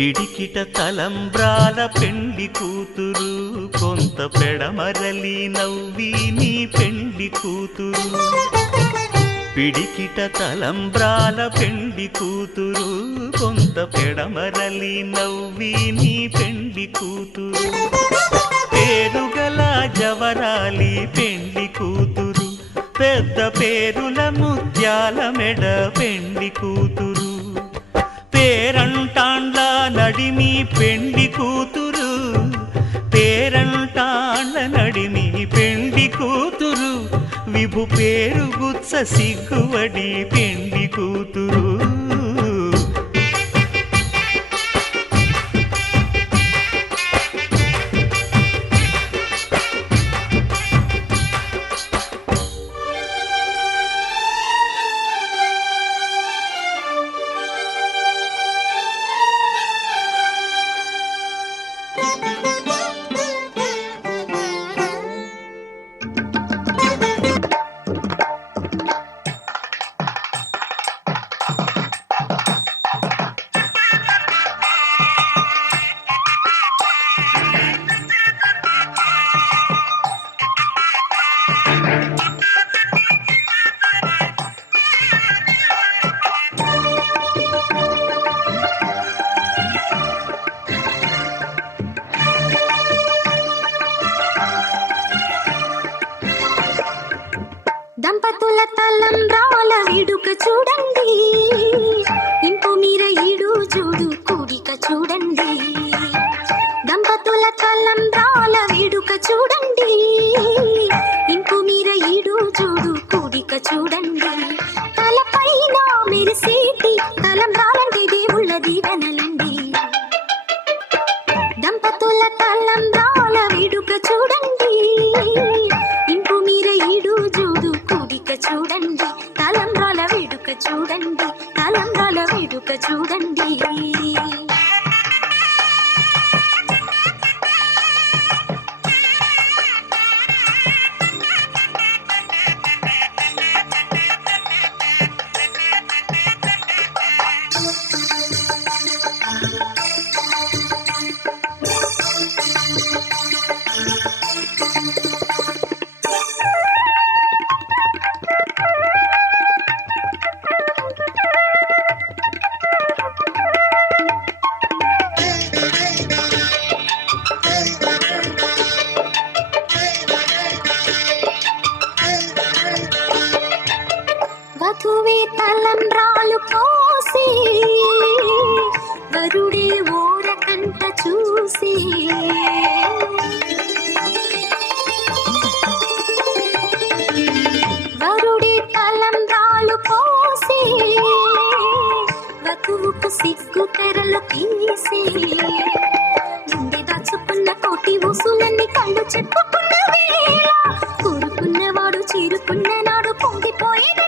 పిడికిట తలంబ్రాల పెండ్లి కూతురు కొంత పెడమరలి నవ్వి నీ పెండ్లి కూతురు. పిడికిట తలంబ్రాల పెండ్లి కూతురు కొంత పెడమరలి నవ్వి నీ పెండ్లి కూతురు. పేరుగల జవరాలి పెండ్లి కూతురు పెద్ద పేరుల ముత్యాల మెడ పెండ్లి కూతురు. పేరంటాండ్ల నడిమి పెండ్లి కూతురు పేరంటాండ్ల నడిమి పెండ్లి కూతురు. విభు పేరు గుత్స సిగ్గువడి పెండ్లి కూతురు. దంపతుల తలంబ్రాల వేడుక చూడండి, ఇంపు మీర ఈడు చూడు కూడిక చూడండి. దంపతుల తలంబ్రాల వేడుక చూడండి, ఇంపు మీర ఈడు చూడు కూడిక చూడండి. తలపైన మెరిసేటి తలంబ్రాలంటే దేవుళ్ళ దీవెనలండి. దంపతుల తలంబ్రాల వేడుక చూడండి, ఇంపు మీర ఈడు చూడు కూడిక చూడండి. తలంబ్రాల వేడుక చూడండి, తలంబ్రాల వేడుక చూడండి. వధువే తలంబ్రాలు పోసి వరుడే ఓరకంట చూసి, వరుడే తలంబ్రాలు పోసి వధువుకు సిగ్గు తెరలు తీసి, గుండె దాచుకున్న కోటి ఊసులన్నీ కళ్ళు చెప్పుకున్న వేళ కోరుకున్నవాడు చేరుకున్న నాడు పొంగిపోయేదంట.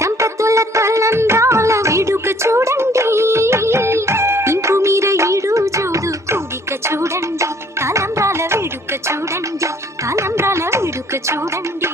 దంపతుల తలంబ్రాల వేడుక చూడండి, ఇంపు మీర ఈడు చూడు కూడిక చూడండి. తలంబ్రాల వేడుక చూడండి, తలంబ్రాల వేడుక చూడండి.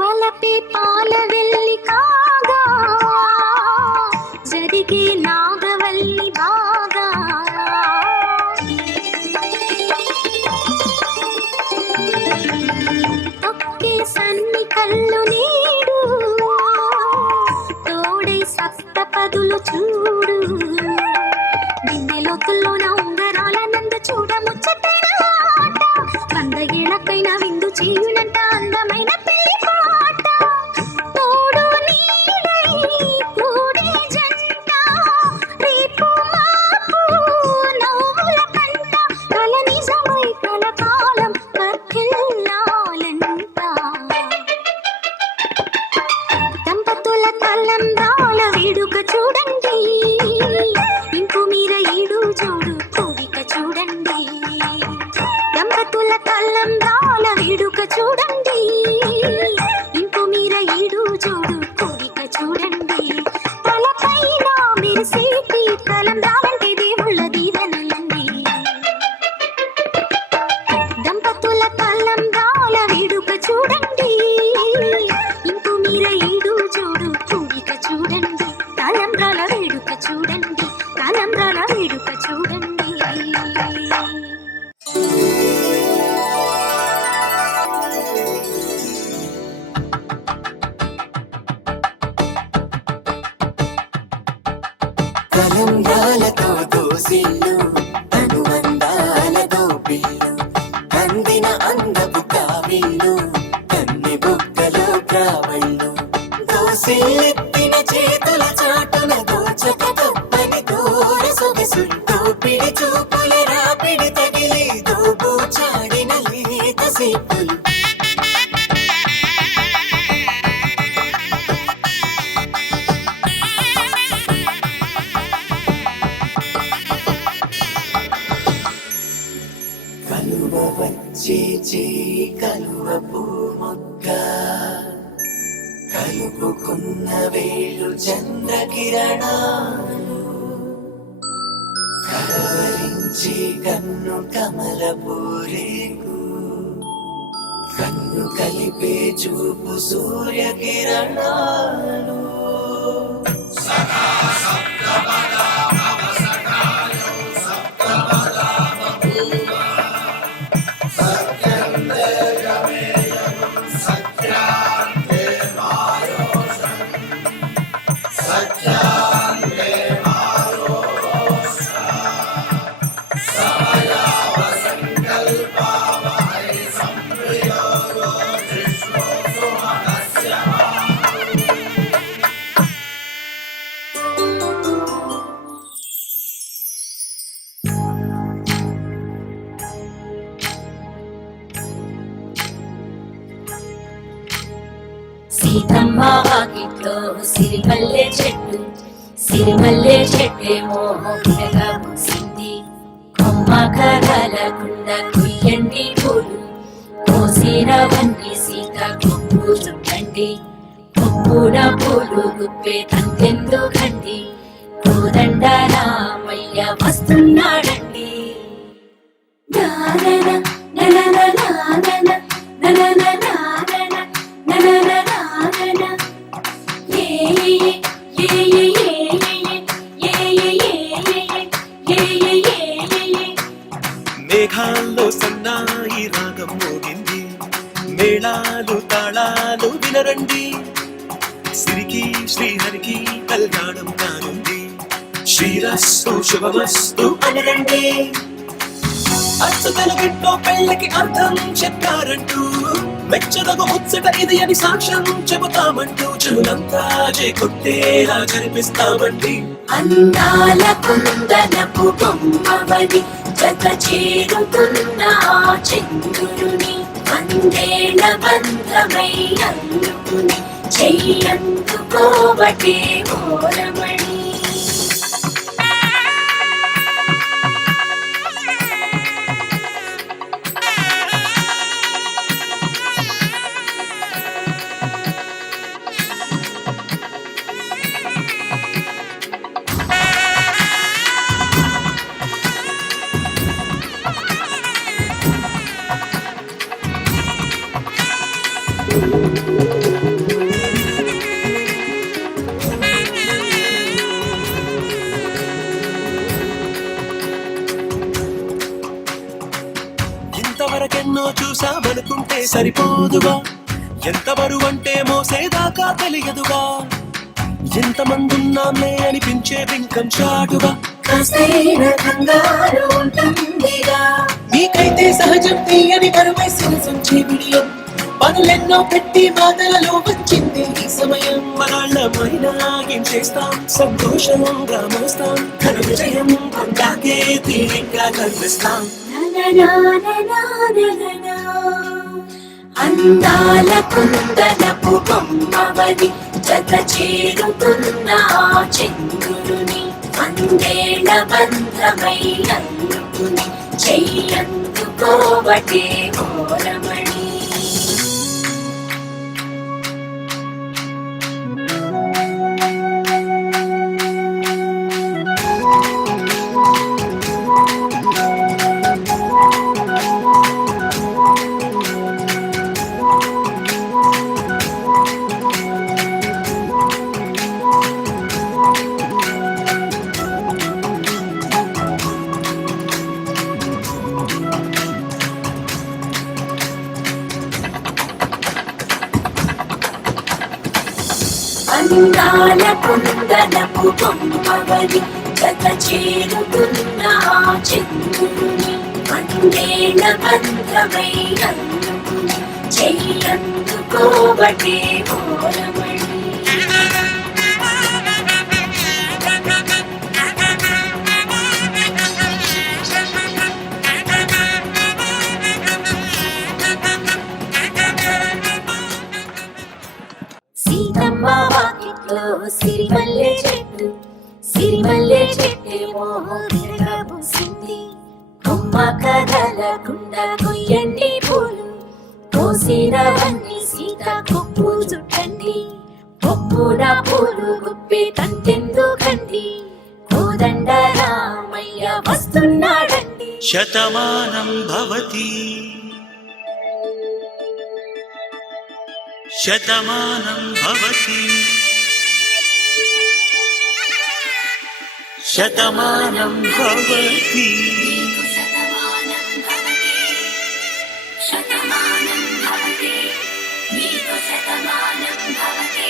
వలపే పాల వెళ్ళి కాగా జరిగే నాగవల్లి బాగా, తొక్కే సన్ని కళ్ళు నీడు తోడై సప్తపదులు చూడు. బిందె లోతుల్లో నా ఉంగరాల నంద చూడ ముచ్చటైన చేయునంట అందమైన పెళ్లి పాట తోడు నీడై కూడే జంట రేపు మాపు నవ్వుల కంట కల నిజమై కలకాలం వర్ధిల్లాలంట దంపతుల తలంబ్రాల వేడుక చూడండి ఇంకు మీర ఈడు జోడు కోరిక చూడండి దంపతుల తలంబ్రాల వేడుక చూడండి ఇంకు మీర ఈడు జోడు కోరిక చూడండి తలపైన మెరిసేటి తలంబ్రాలంటే దేవుళ్ళ దీవెనలండి దంపతుల తలంబ్రాల వేడుక చూడండి ఇంకు మీర ఈడు జోడు కోరిక చూడండి తలంబ్రాల వేడుక చూడండి తలంబ్రాల వేడుక చూడండి తలంబ్రాలతో దోసిళ్ళు అనుబంధాలతో పిల్లు అందిన అందపు కావిళ్ళు కన్ని బుక్కలో ప్రావళ్ళు దోసిల్లెత్తిన చేతుల చాటున దోచక తప్పని దూర సొగసుంటూ పిడి చూపుల రాపిడి తగిలి దోబు చాడిన లేత సేపులు కలువ వచ్చే చేయి కలువ పూ మొక్క కలుపుకున్న వేళ్ళు చంద్రకిరణాలు కలవరించే కన్ను కమల పూరేకు కన్ను కలిపే చూపు సూర్యకిరణాలు సీతమ్మ వాకిట్లో సిరిమల్లె చెట్టేమో పిల్లగా పూసింది కొమ్మ కదలకుండా కొయ్యండి పూలు కోసినవన్నీ సీత కొప్పు చుట్టండి కొప్పున పూలు గుప్పే తంతెందుకండి కోదండ రామయ్య వస్తున్నాడండి నానన ననన నానన ననన నానన ననన నానన ఏ ఏ ఏ ఏ మేఘాల్లో సన్నాయి రాగం మోగింది మేళాలు తాళాలు వినరండి సిరికి శ్రీహరికి కళ్యాణం కానుంది శ్రీరస్తు శుభమస్తు అనరండి అచ్చుతల గిట్లో పెళ్ళకి అర్థం చెప్పారంటూ మెచ్చదగు ముచ్చట ఇది అని సాక్ష్యం చెబుతామంటూ చెవులంతా కొట్టేలా జరిపిస్తామండి అందాల కుందనపు బొమ్మవని జత చేరుతున్న ఆ చంద్రుని వందేళ్ల బంధమై అందుకుని చెయ్యందుకోవటే ఘోరమణి ఇంతవరకెన్నో చూసామనుకుంటే సరిపోదుగా ఎంత బరువంటే మోసేదాకా తెలియదుగా ఎంతమందున్నామే అనిపించే బింకం చాటుగా కాస్తైన కంగారు ఉంటుందిగా. నీకైతే సహజం తీయని కరువై సిరసుంచే విడియం పనులెన్నో పెట్టి మాటలలో వచ్చింది ఈ సమయం మనాళ్ళమైనా ఏం చేస్తాం సంతోషంగా మోస్తాం ఘన విజయం కొండాకే తీయంగా కనిపిస్తాం నననననననననా. అందాల కుందనపు బొమ్మవని జత చేరుతున్న ఆ చంద్రుని వందేళ్ల బంధమై అందుకుని చెయ్యందుకోవటే ఘోరమణి. అందాల కుందనపు బొమ్మవని జత చేరుతున్న ఆ చంద్రుని వందేళ్ల బంధమై అందుకుని చెయ్యందుకోవటే ఘోరమణి. సీతమ్మ వాకిట్లో సిరిమల్లె చెట్టు సిరిమల్లె చెట్టేమో విరగబూసింది. కొమ్మ కదలకుండా కొయ్యండి పూలు కోసినవన్నీ సీత కొప్పు చుట్టండి. కొప్పున పూలు గుప్పే కంటెందుకండి కోదండ రామయ్య వస్తున్నాడండి. శతమానం భవతి శతమానం భవతి శతమానం భవతి. శతమానం భవతి శతమానం భవతి నీకు శతమానం భవతి.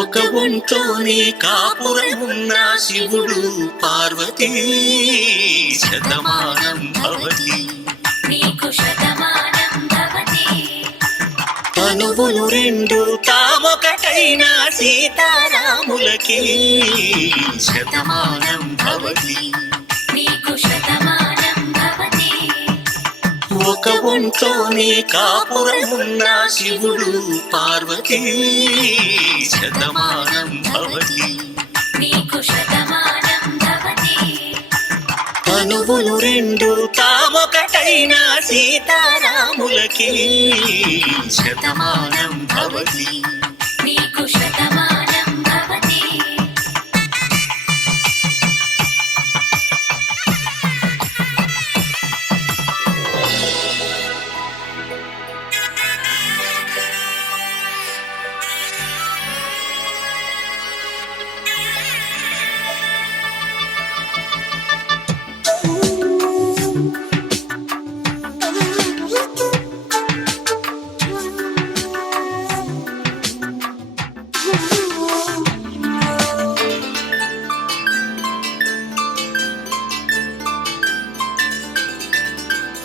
ఒక ఒంట్లోనే కాపురం ఉన్న శివుడు పార్వతీ శతమానం భవతి. నీకు శతమానం భవతి తనువులు రెండు తామొకటైన సీతారాములకి శతమానం భవతి. నీకు శతమానం భవతి ఒక ఒంట్లోనే కాపురం ఉన్న శివుడు పార్వతీ శతమానం భవతి. నీకు శతమానం భవతి తనువులు రెండు తామొకటైన సీతారాములకి శతమానం భవతి. నీకు శతమానం భవతి.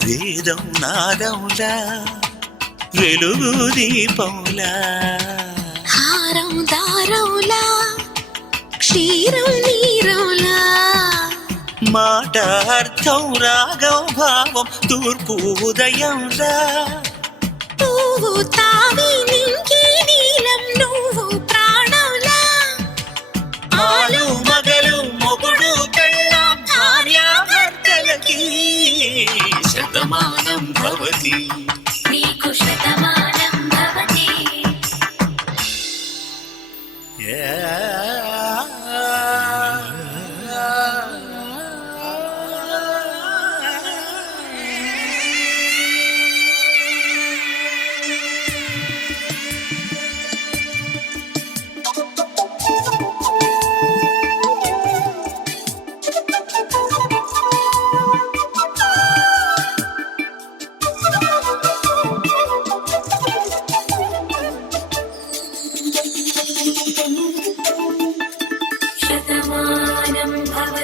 వేదం నాదములా వెలుగు దీపములా హారం దారవులా క్షీరం నీరవులా మాట అర్థం రాగం భావం తూర్పు ఉదయంలా నువ్వు తావి నింగి నీలం నువ్వు ప్రాణంలా ఆలు మగలు మొగుడు పెళ్ళాం భార్యాభర్తలకి శతమానం భవతి. నీకు శతమానం భవతి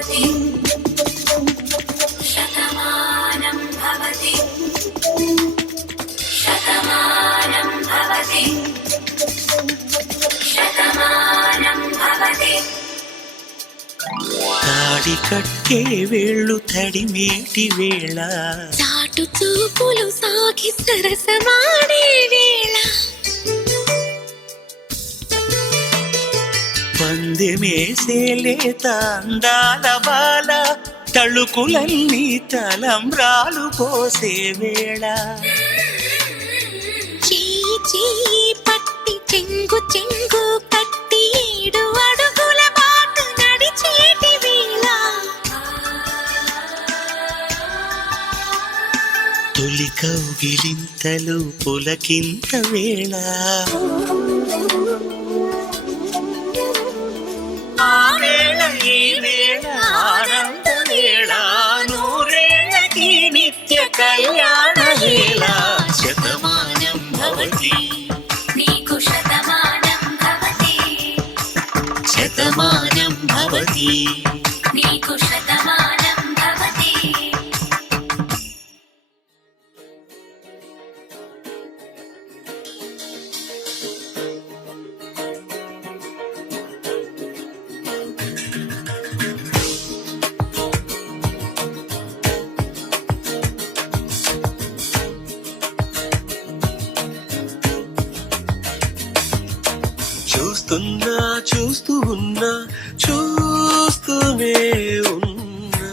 భవతి శతమానం భవతి శతమానం భవతి శతమానం భవతి తాడి కట్టే వేళ్ళు తడిమేటి వేళ చాటు చూపులు సాగి సరసమాడే వేళ పందెమేసేలే తాందాల బాల తళుకులన్నీ తలంబ్రాలు పోసే వేళ చేయి చేయి పట్టి చెంగు చెంగు కట్టి 7 అడుగుల బాట నడిచేటి వేళ తొలి కౌగిలింతలు పులకింత వేళ ఆ వేళ ఈ వేళ ఆనంద వేళ నూరేళ్ళకి నిత్య కళ్యాణ వేళ శతమానం భవతి నీకు శతమానం భవతి శతమానం భవతి నీకు శతమానం భవతి చూస్తున్నా చూస్తూ ఉన్నా చూస్తూనే ఉన్నా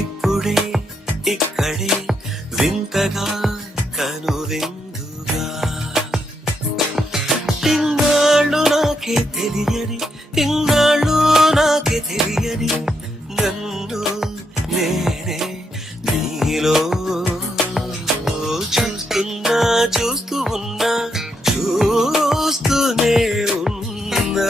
ఇప్పుడే ఇక్కడే వింతగా కనువిందుగా ఇన్నాళ్ళు నాకే తెలియని ఇన్నాళ్ళు నాకే తెలియని నన్ను నేనే నీలో చూస్తున్నా చూస్తూ ఉన్నా చూస్తూనే ఉన్నా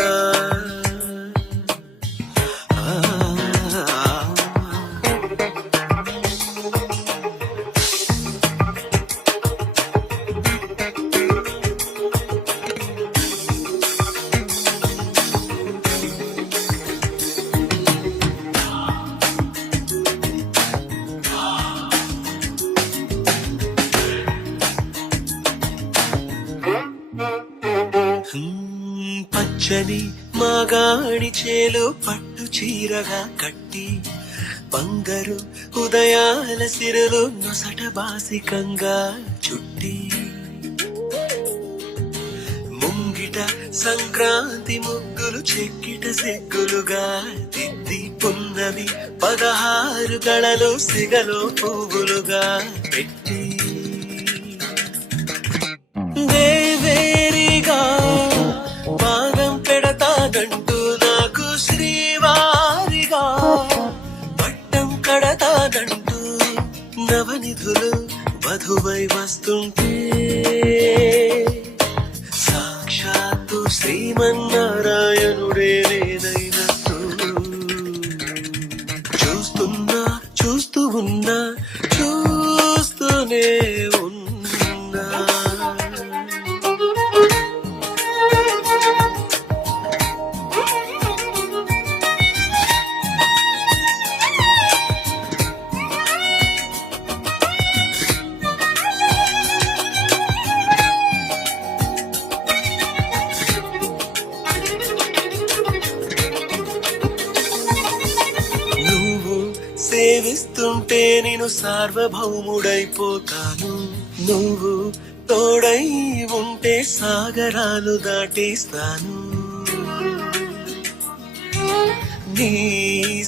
పచ్చని మాగాడి చేలు పట్టు చీరగా కట్టి బంగారు ఉదయాల సిరులు నొసట బాసికంగా చుట్టి ముంగిట సంక్రాంతి ముగ్గులు చెక్కిట సిగ్గులుగా దిద్ది పున్నమి 16 గళలు సిగలో పువ్వులుగా పెట్టి దేవేరిగా పాదం పెడతానంటూ నాకు శ్రీవారిగా పట్టం కడతానంటూ నవనిధులు వధువై వస్తుంటే సాక్షాత్తు శ్రీమన్నారాయణుడే నేనైనట్టు చూస్తున్నా చూస్తూ ఉన్నా చూస్తూనే ఉన్నా సేవిస్తుంటే నేను సార్వభౌముడైపోతాను నువ్వు తోడై ఉంటే సాగరాలు దాటిస్తాను నీ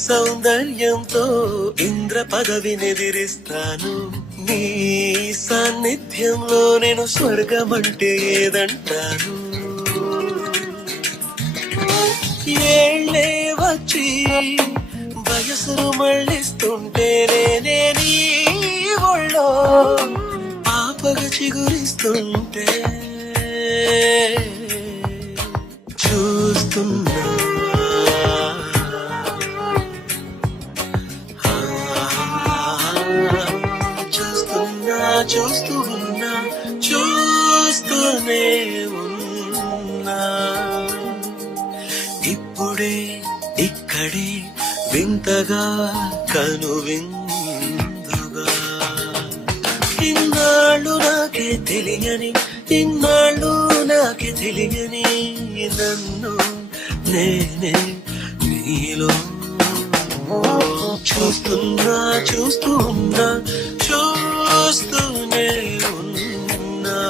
సౌందర్యంతో ఇంద్ర పదవినెదిరిస్తాను నీ సాన్నిధ్యంలో నేను స్వర్గమంటే ఏదంటాను ఏళ్ళే వచ్చి వయసును మళ్ళిస్తుంటే నేనే నీ ఒళ్ళో పాపగా చిగురిస్తుంటే చూస్తున్నా చూస్తున్నా చూస్తూ ఉన్నా చూస్తూనే ఉన్నా ఇప్పుడే కలగా కనువిందుగా ఇన్నాళ్ళు నాకే తెలియని ఇన్నాళ్ళు నాకే తెలియని నన్ను నేనే నీలో చూస్తున్నా చూస్తున్నా చూస్తూనే ఉన్నా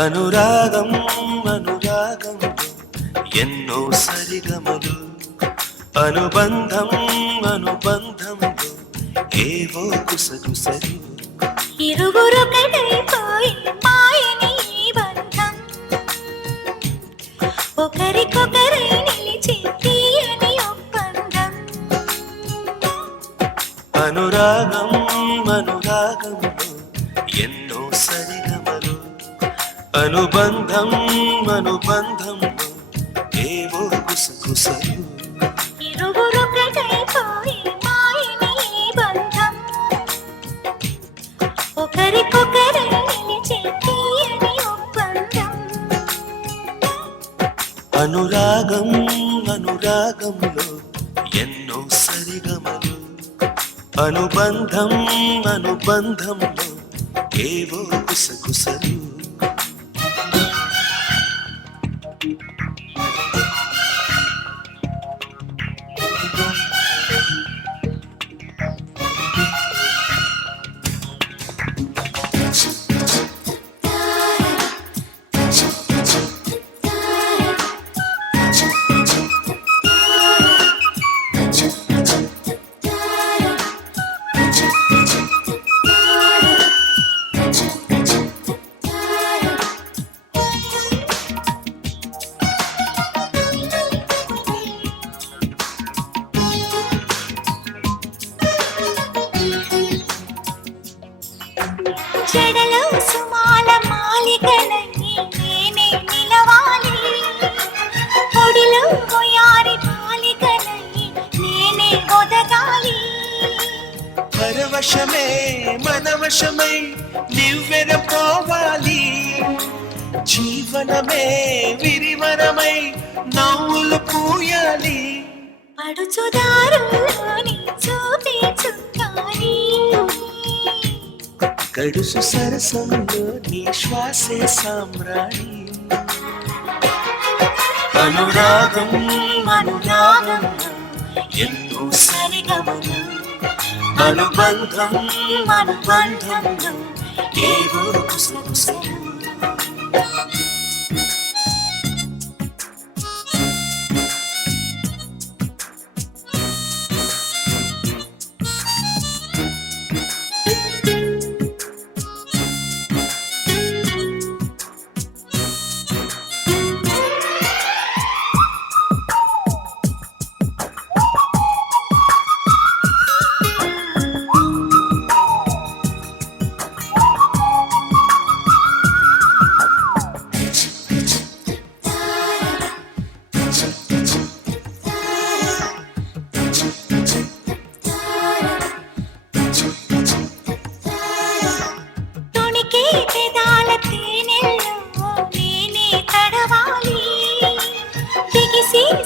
అనురాగం అనురాగం ఎన్నో సరిగమలు అనుబంధం అనుబంధంలో ఏవో కుసగుసలు ఇరువురొకటైపోయి మాయని ఈ బంధం ఒకరికొకరై నిలిచి తీయని ఒప్పందం అనురాగం అనురాగంలో ఎన్నో సరిగమలు అనుబంధం అనుబంధంలో ఏవో కుసగుసలు ఇరువురొకటైపోయి మాయని ఈ బంధం ఒకరికొకరై నిలిచి తీయని ఒప్పందం అనురాగం అనురాగంలో ఎన్నో సరిగమలు అనుబంధం అనుబంధంలో ఏవో కుసగుసలు చెడలో సుమాల మాలికలై నేనే నిలవాలి పొడిలో గోయారి మాలికలై నేనే ఒదగాలి పరవశమే మనవశమై నివ్వెరపోవాలి జీవనమే విరివనమై నవ్వులు పూయాలి అడుచుదారులోని చూపే చుక్కాని గడుసు సరసంలో నీ శ్వాసే సామ్రాణి అనురాగం అనురాగం ఎన్నో సరిగమలు అనుబంధం అనుబంధంలో ఏవో కుసగుసలు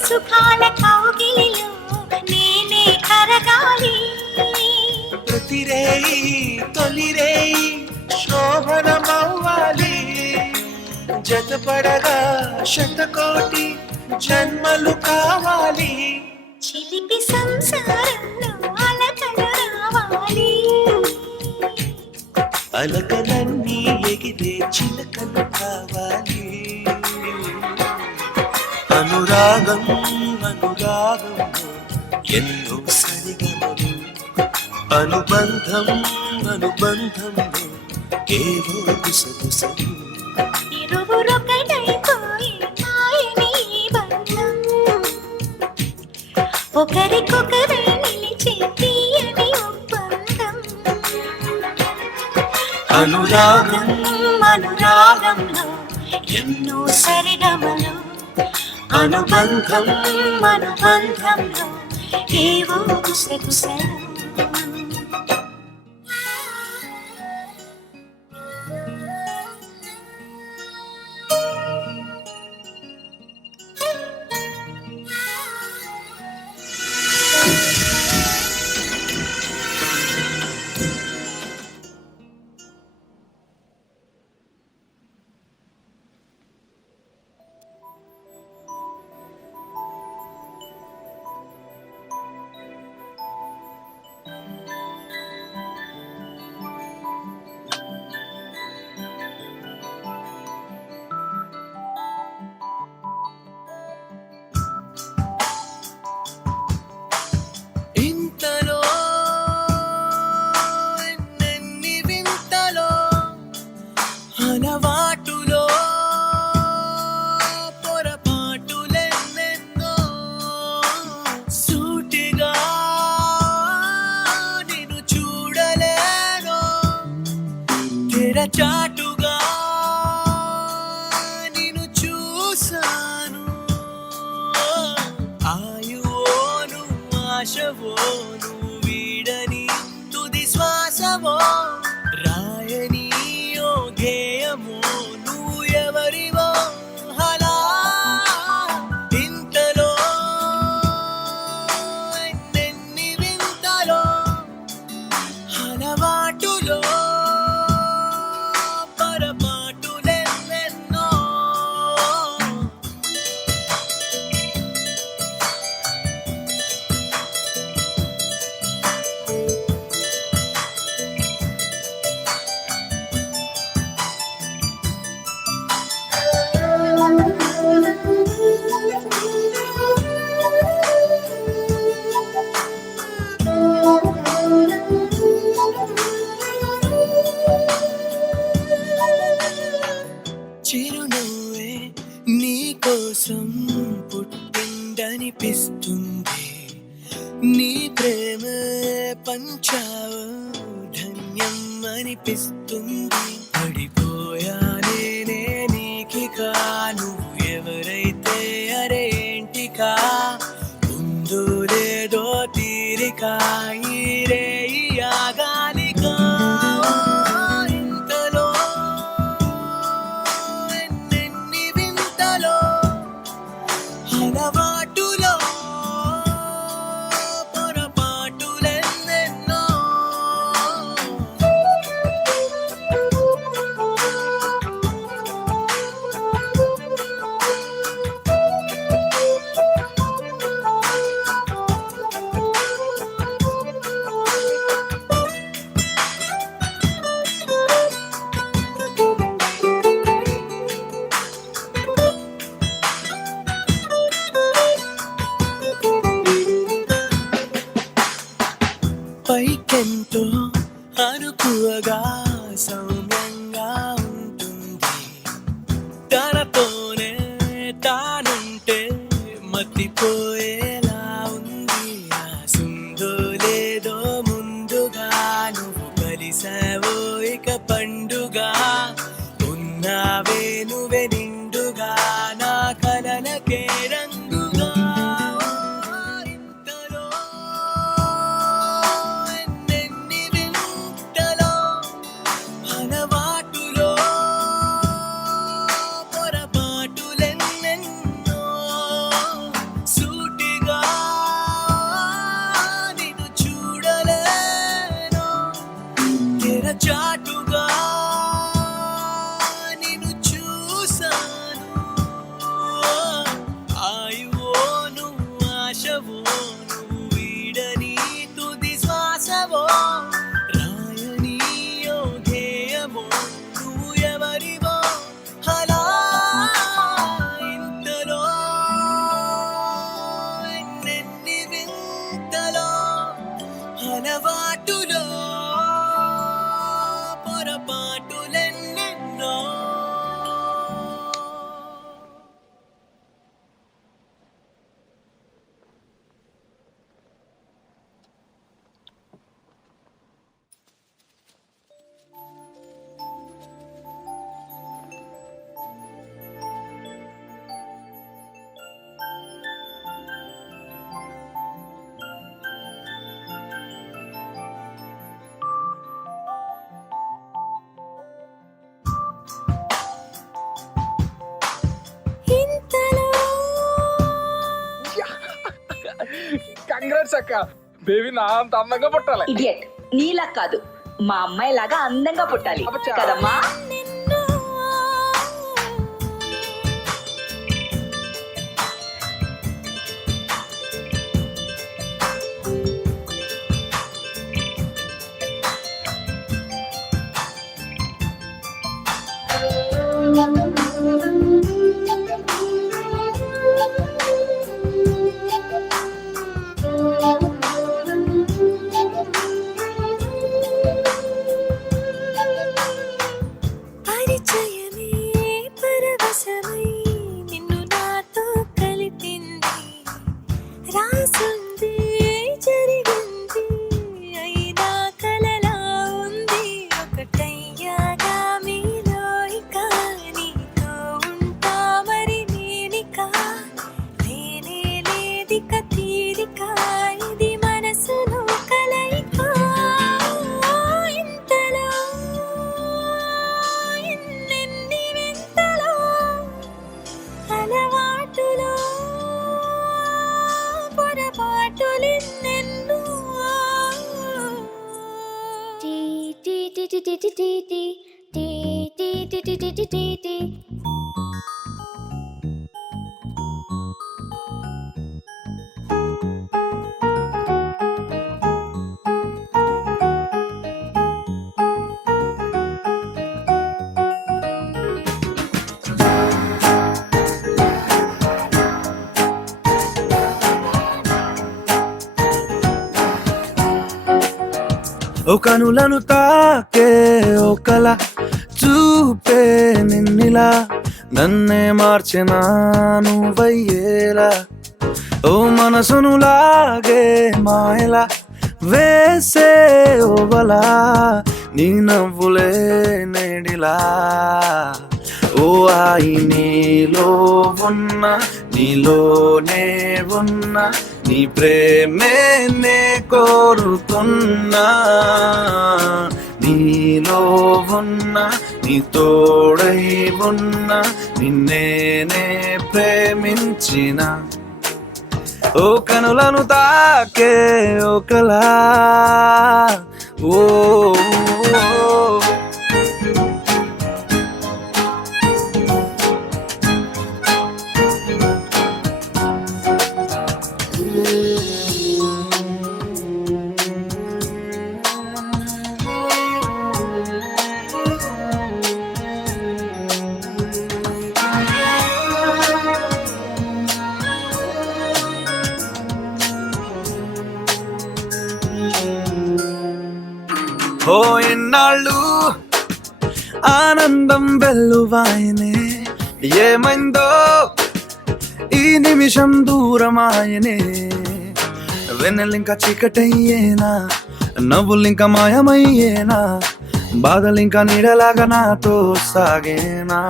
సుఖాల కౌగిలిలో నేనే కరగాలి. ప్రతిరేయి తొలిరేయి శోభనమవ్వాలి. జతపడగా శతకోటి జన్మలు కావాలి. చిలిపి సంసారంలో అలకలు రావాలి. అలకలన్నీ అనురాగం అనురాగంలో ఎన్నో సరిగమలు అనుబంధం అనుబంధంలో ఏవో గుసగుసలు ఇరువురొకటైపోయి మాయని ఈ బంధం ఒకరికొకరై నిలిచే తీయని ఒప్పందం అనురాగం అనురాగంలో ఎన్నో సరిగమలు అనుబంధం అనుబంధంలో ఏవో గుసగుసలు ఇంతలో ఎన్నెన్ని వింతలో అలవాటులో పొరపాటులెన్నెన్నో సూటిగా నిన్ను చూడలేను తెరచాటుగా నిన్ను చూసాను ఆయువోను ఆశవోను వీడని తుది శ్వాసవో రాయని ఓ గేయమో నువ్వు ఎవరివో అలా ఇంతలో ఎన్నెన్ని వింతలో అలవాటులో పొరపాటులెన్నెన్నో చిరునవ్వే నీ కోసం పుట్టిందనిపిస్తుంది నీ ప్రేమ పంచావు ధన్యం అనిపిస్తుంది పడిపోయానే నీకిక నువ్వు ఎవరైతే అరేంటికా ఉందో లేదో తీరిక ఈ రేయి ఆగాలికా ఇంతలో ఎన్నెన్ని వింతలో అలవాటులో పొరపాటులెన్నెన్నో పైకెంతో అనుకువగా సౌమ్యంగా ఉంటుంది తనతోనే తానుంటే మతిపోయేలా ఉంది ఆసుందో లేదో ముందుగా నువ్వు కలిసావో ఇక పండుగ ఉన్నావే నువ్వే నిండుగా నా కలలకే రంగుగా ఇంతలో ఎన్నెన్ని వింతలో అలవాటులో పొరపాటులెన్నెన్నో సూటిగా నిన్ను చూడలేను తెరచాటుగా నిన్ను చూసాను ఆయువోను ఆశవోను వీడని తుది శ్వాసవో రాయని ఓ గేయమో నువ్వు ఎవరివో అలా ఇంతలో అలవాటులో పొరపాటులెన్నెన్నో ఇంతలో కంగ్రాట్స్ అక్క బేబీ నా అంత అందంగా పుట్టాలి. ఇడియట్ నీలా కాదు మా అమ్మాయి లాగా అందంగా పుట్టాలి అబ్బచ్చా. కదమ్మా. నిన్ను పరిచయమే పరవశమై నిన్ను నాతో కలిపింది రాసుంది జరిగింది అయినా కలలా ఉంది ఒకటయ్యాగా మీలో ఇక నీతో ఉంటా మరి నేనిక లేనే లేదిక తీరిక ఇది మనసులో కలయిక ఇంతలో ఎన్నెన్ని వింతలో అలవాటులో పొరపాటులెన్నెన్నో టీ టీ టీ టీ టీ టీ టీ టీ టీ టీ టీ టీ టీ టీ టీ. ఓ కనులను తాకే ఒకలా చూపే నిన్నిలా నన్నే మార్చెనా నువ్వయ్యేలా ఓ మనసును లాగే మాయలా వేసే ఓవలా నీ నవ్వులే నేడిలా ఓ ఆయి నీలో ఉన్న నీలోనే ఉన్న నీ ప్రేమే నే కోరుతున్నా నీలో ఉన్న నీ తోడై ఉన్న నిన్నేనే ప్రేమించిన ఓ కనులను తాకే ఒకలా ఓ ఓ ఎన్నాళ్ళు ఆనందం వెల్లువాయనే ఏమైందో ఈ నిమిషం దూరమాయనే వెన్నెలింక చీకటయ్యేనా నవ్వులింక మాయమయ్యేనా బాధలింక నీడలాగా నాతో సాగేనా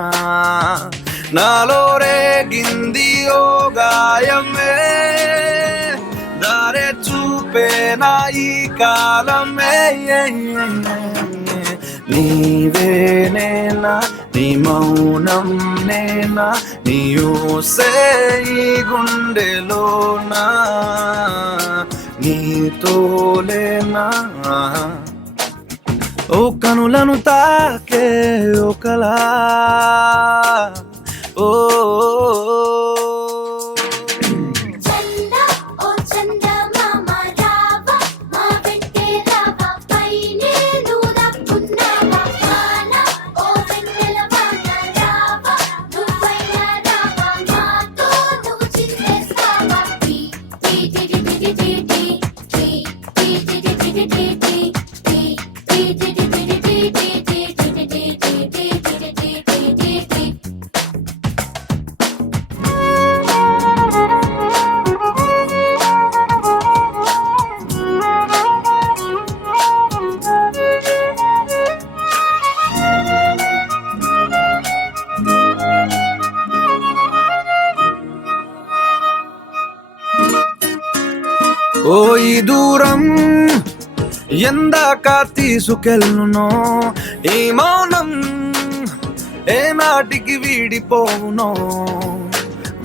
నాలో రేగింది ఓ గాయమే దారే చూపేనా ఈ కాలమే నీవే నేనా నీ మౌనం నేనా నీ ఊసే ఈ గుండెలోనా నీతోలేనా ఓ కనులను తాకే ఒకలా ఓ చందా ఓ చందమామ రావా మా వెంటే రావా పైనే నువ్వు దక్కున్నావా వాన ఓ వెన్నెల వాన రావా నువ్వైనా రావా మాతో నువ్వు చిందేస్తావా టీ టీ టీ టీ టీ టీ టీ టీ టీ టీ టీ టీ ఎందాక తీసుకెళ్ళునో ఈ మౌనం, ఏ నాటికి వీడిపోవునో,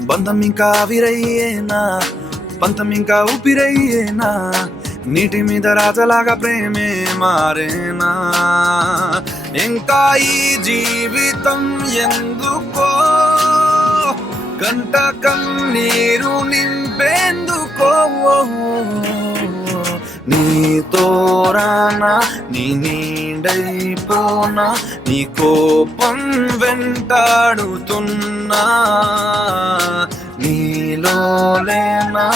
బంధం ఇంకా విరయ్యేనా, పంతం ఇంకా ఊపిరయ్యేనా, నీటి మీద రాజలాగా ప్రేమే మారేనా, ఇంకా ఈ జీవితం ఎందుకో, కంట కన్నీరు నింపేందుకో, నీతో రానా, నీ నీడైపోనా, నీ కోపం వెంటాడుతున్నా, నీలో లేనా.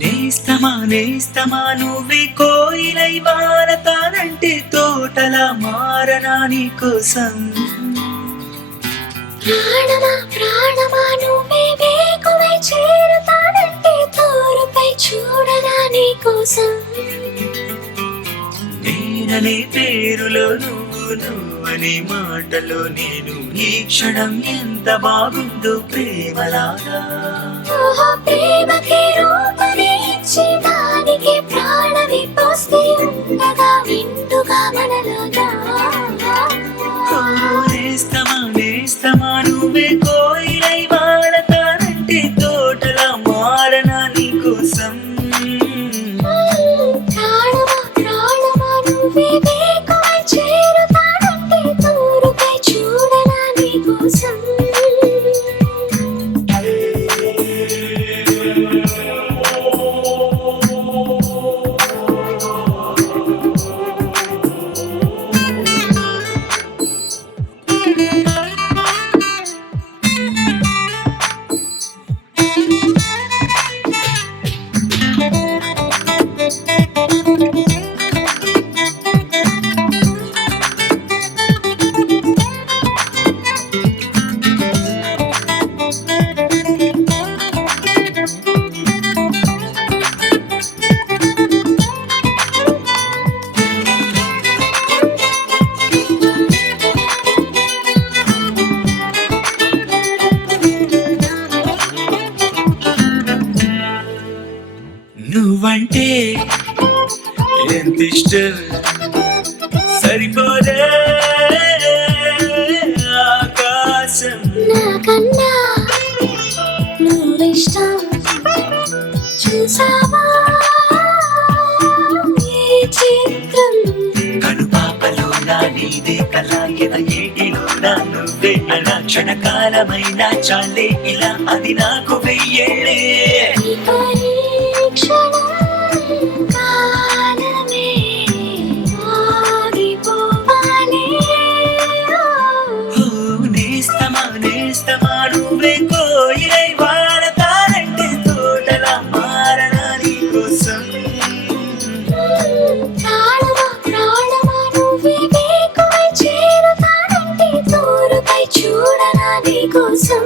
నేస్తమా నేస్తమా నువ్వే కోయిలై వారతానంటే తోటలా మారనా నీ కోసం. ప్రాణమా ప్రాణమా నువ్వే వేకువై చేరుతానంటే తోరుపై చూడనా నీ కోసం. నేననే పేరులో నువ్వు, నువ్వనే మాటలో నేను, ఈ క్షణం ఎంత బాగుందో ప్రేమలాగా. ఓహో ప్రేమకి రూపని ఇచ్చి దానికి ప్రాణమి పోస్తే ఉండగా విందుగా మనలాగా. నేస్తమా నేస్తమా నువ్వే కోయిలై వారతానంటే తోటలా మారనా నీ కోసం. ప్రాణమా ప్రాణమా నువ్వే వేకువై చేరుతానంటే తోరుపై చూడనా నీ కోసం. నువ్వంటే ఎంత ఇష్టం సరిపోదే ఆకాశం. నాకన్నా నువ్విష్టం చూసావా ఈ చిత్రం. కనుపాపలో నా నీదే కళ, ఎద ఏటిలో నా నువ్వే అలా, క్షణకాలమైనా చాలే ఇలా, అది నాకు వెయ్యేళ్ళే. ఈ పరీక్షణం కాలమే ఆగిపోవాలే. నేస్తమా నేస్తమా నువ్వే కోయిలై వారతానంటే తోటలా మారనా నీ కోసం. ప్రాణమా ప్రాణమా నువ్వే వేకువై చేరుతానంటే తోరుపై చూడనా నీ కోసం.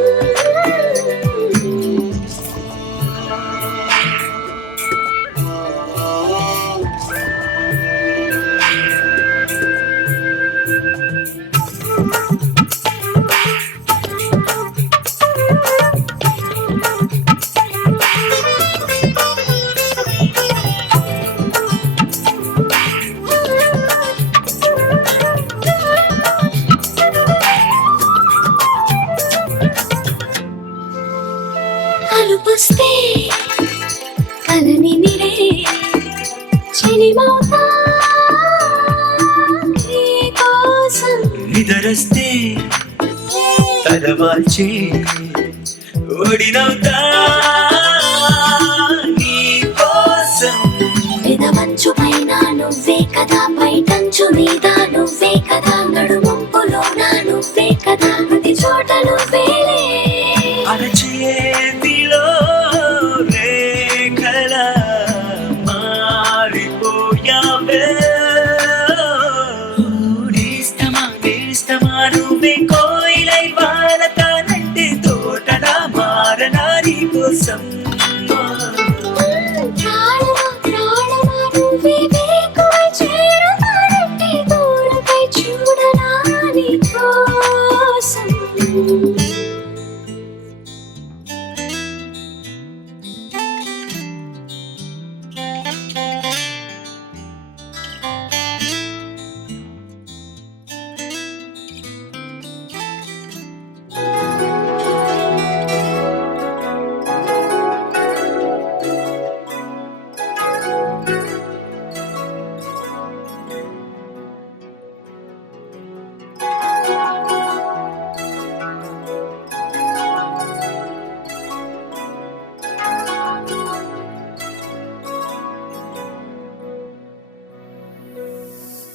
ఏమవుతా నీ కోసం నిదరస్తే తలవాల్చి ఓడినవుతా నీ కోసం పెదవంచు పైన నువ్వే కదా పైటంచు మీద నువ్వే కదా నడుమంపులోన నువ్వే కదా ప్రతి చోట నువ్వేలే అరచేతిలో రేఖల మారిపోయావే నేస్తమా నువ్వే కోయిలై వాలతానంటే తోటలా మారనా నీ కోసం ప్రాణమా నువ్వే వేకువై చేరుతానంటే తోడుపై చూడనా నీ కోసం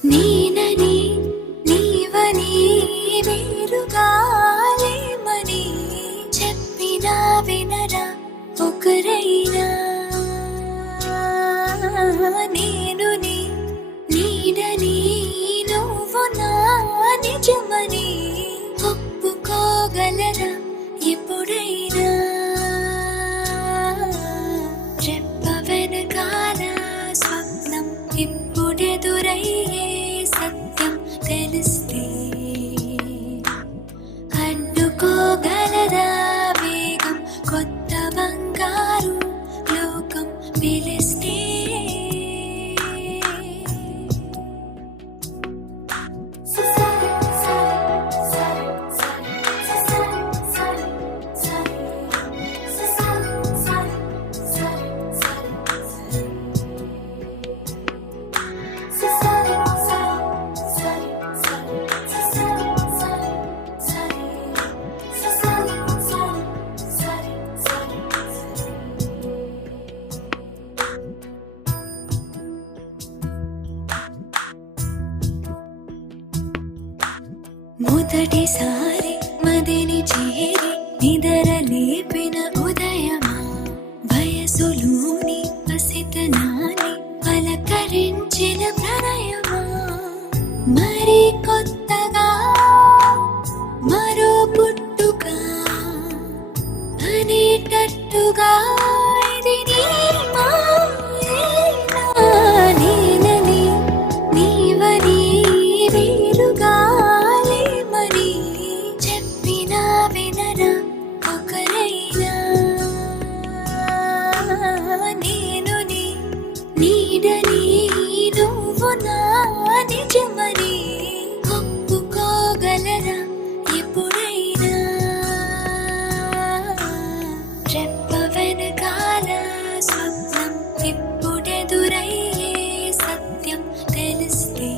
నేనని నీవని వేరుగాలేమని చెప్పినా వినరా ఒకరైనా నేను నీడని నువ్వు నా నిజమని ఒప్పుకోగలరా ఎప్పుడైనా రెప్ప వెనకాల స్వప్నం ఇప్పుడెదురయ్యే సత్యం తెలిస్తే అడ్డుకోగలదా వేగం కొత్త బంగారు లోకం పిలిస్తే మొదటిసారి మదిని చేరి నిదర లేపిన ఉదయమా వయసులోని పసితనాన్ని పలకరించిన ప్రణయమా మరి కొత్తగా మరో పుట్టుక అనేటట్టుగా ఇది నీ మాయేనా? నేనని నీవని వేరుగా చెప్పినా వినరా ఒకరైనా నేను నీడని నువ్వు నా నిజమని ఒప్పుకోగలరా ఎప్పుడైనా రెప్ప వెనకాల స్వప్నం ఇప్పుడెదురయ్యే సత్యం తెలిస్తే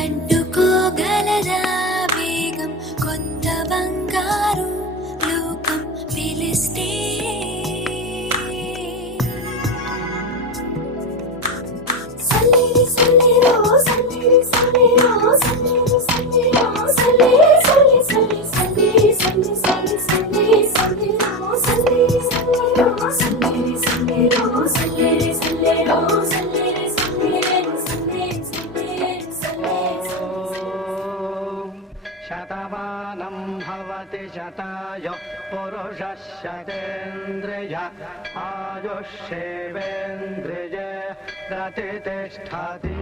అడ్డుకోగలదా వేగం కొత్త బంగారు లోకం పిలిస్తే సల్లేరి సల్లేరో సల్లేరి సల్లేరో సల్లేరి సల్లేరో సల్లేరి సల్లేరి సల్లేరి సల్లేరి సల్లేరి సల్లేరో సల్లేరి సల్లేరో సల్లేరి సల్లేరో సల్లేరి సల్లేరో సల్లేరి సల్లేరో సల్లేరి సల్లేరో శతమానం భవతి శతాయ పురుష శతేంద్రియ ఆయుష్యేవేంద్రియ ప్రతిష్టతి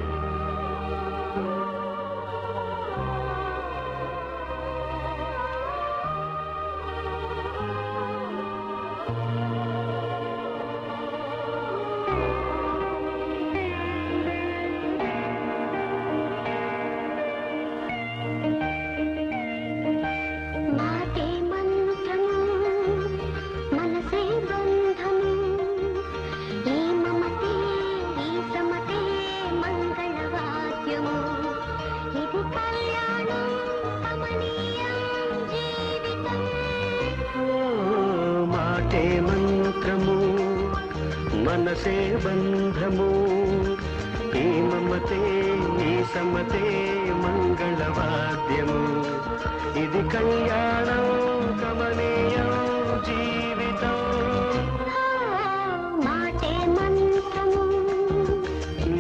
మంత్రము మనసే బంధము ఈ మమతే ఈ సమతే మంగళవాద్యము ఇది కళ్యాణం కమనీయం జీవితం మాటే మంత్రము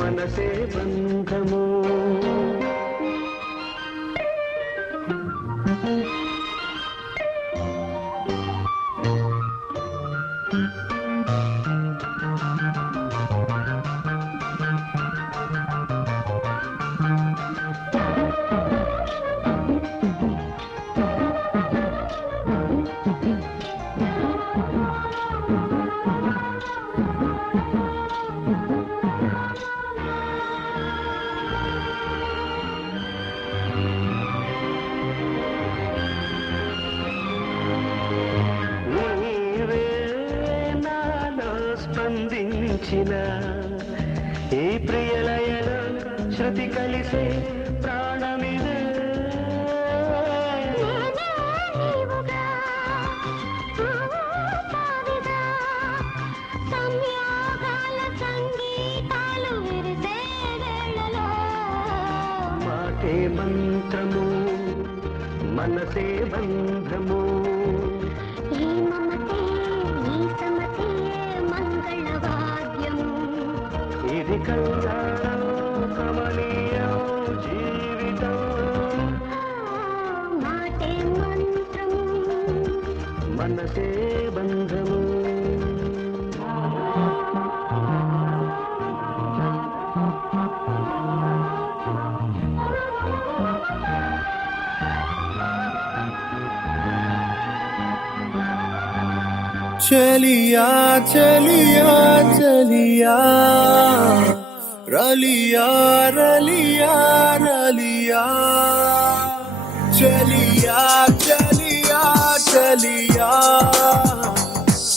మనసే బంధము స్పందించిన ఈ ప్రియలయన శృతి కలిసే ప్రాణమిదే మాటే మంత్రము మనసే బంధము ఈ మమతే ఈ సమతే మంగళవాద్యము ఇది కళ్యాణం కమనీయం జీవితం మాటే మంత్రము మనసే బంధము चलिया चलिया चलिया रलिया रलिया रलिया चलिया चलिया चलिया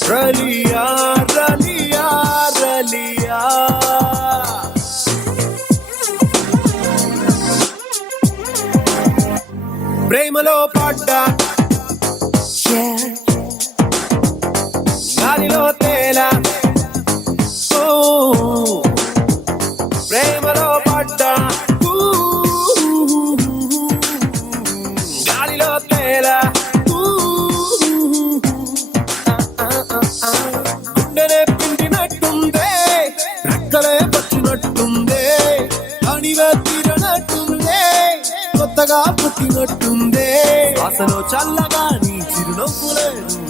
रलिया रलिया रलिया ప్రేమలో పడ్డా గాలిలో తేలా ప్రేమలో పడ్డా గాలిలో తేలా గుండెనే పిండినట్టుందే రెక్కలే పచ్చినట్టుందే అణివే తీరనట్టుందే కొత్తగా పుట్టినట్టుందే అసలు చల్లగా నీ చిరునవ్వులే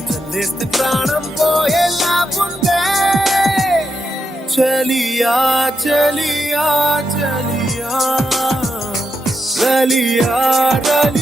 చల్లేస్తే ప్రాణం పోయేలా ఉందే చలియా చలియా చలియా రలియా రలియా